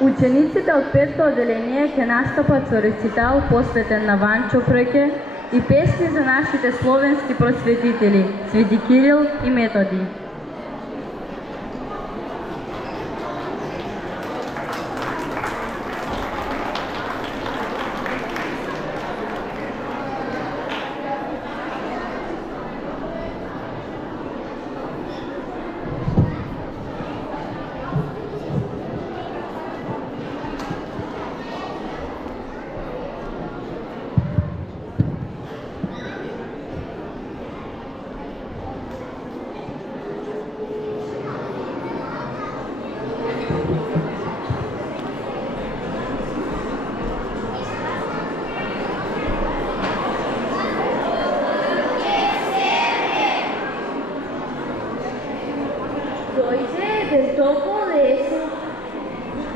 Учениците од 5-то одделение ќе настапат со рецитал посветен на Ванчо Прке и песни за нашите словенски просветители Свети Кирил и Методи.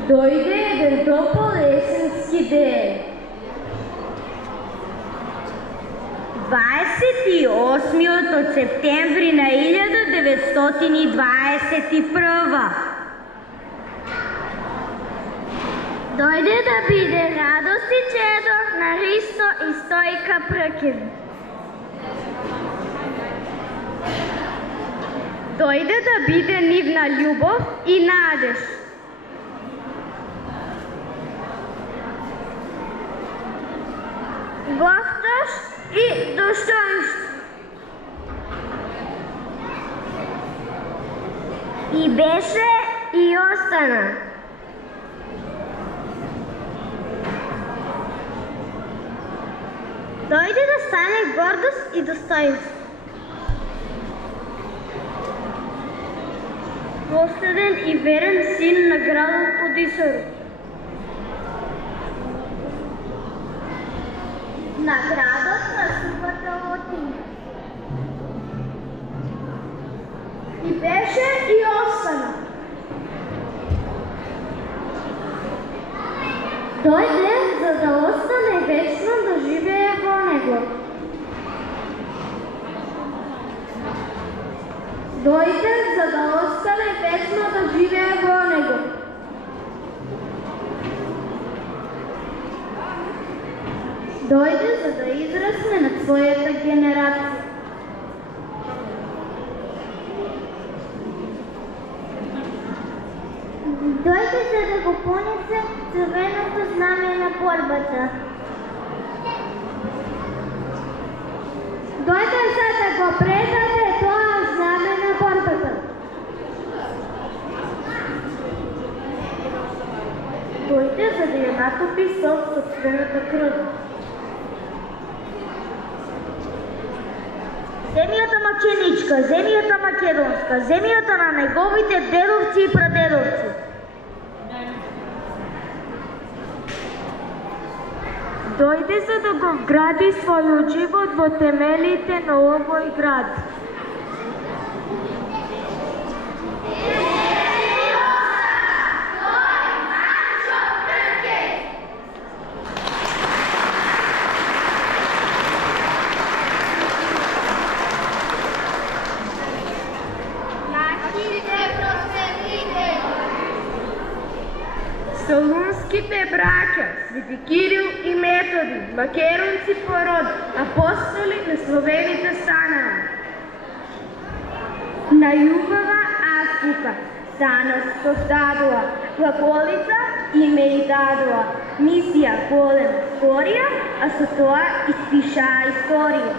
Дојде еден топол есенски ден. 28 од септември на 1921. Дојде да биде радост и чедо на Ристо и Стојка Пркен. Дојде да биде нивна љубов и надеж. Гордост и достоинство. И беше и остана. Дојде да стане гордост и достоинство. Последен и верен син на градот Одисарот. На градот на субата Лотина. И беше и остана. Дојде за да остане вечно да живее во него. Дојде за да остане вечно да живее во него. Дојде за да израсне над својата генерација. Дојде за да го понесе црвеното знаме на борбата. Дојде за да го предаде тоа знаме на борбата. Дојде за да ја натопи со сопствената крв. Земјата маченичка, земјата македонска, земјата на неговите дедовци и прадедовци. Дојде за да го вгради својот живот во темелите на овој град. Солунските браќа, Свети Кирил и Методи, македонци по род, апостоли на словените станаа. На љубава азбука са нас создадува, глаголица име и дадува, мисија голем скорија, а со тоа испишаа историја.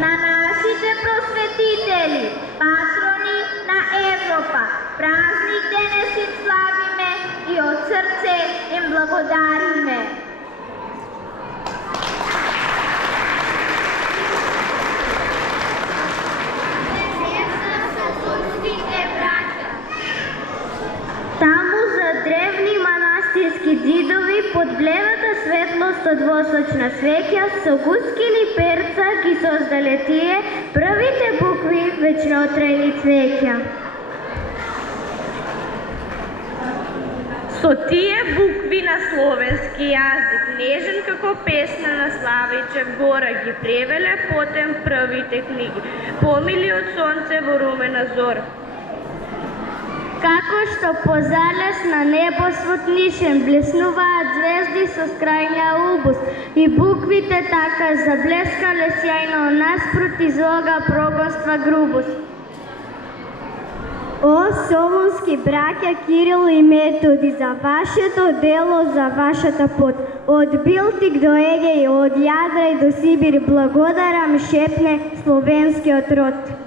На нашите просветители, патрони на Европа, празник денес им славиме и од срце им благодариме. Таму за древни манастирски ѕидови под бледата светлост од восочна свеќа со гускини перца ги создале тие првите букви вечноотрејни цвеќа. Со тие букви на словенски јазик, нежен како песна на Славичев Гора, ги превеле потем првите книги, помили од сонце во румена зора. Како што по залесна небосвотнишен блеснуваат звезди со скрајња убост и буквите така заблескале сјајно наспроти злога прогонства грубост. О, солунски браќа Кирил и Методи, за вашето дело, за вашата пот. Од Билтик до Егеј, од Јадрај до Сибир, благодарам, шепне словенскиот род.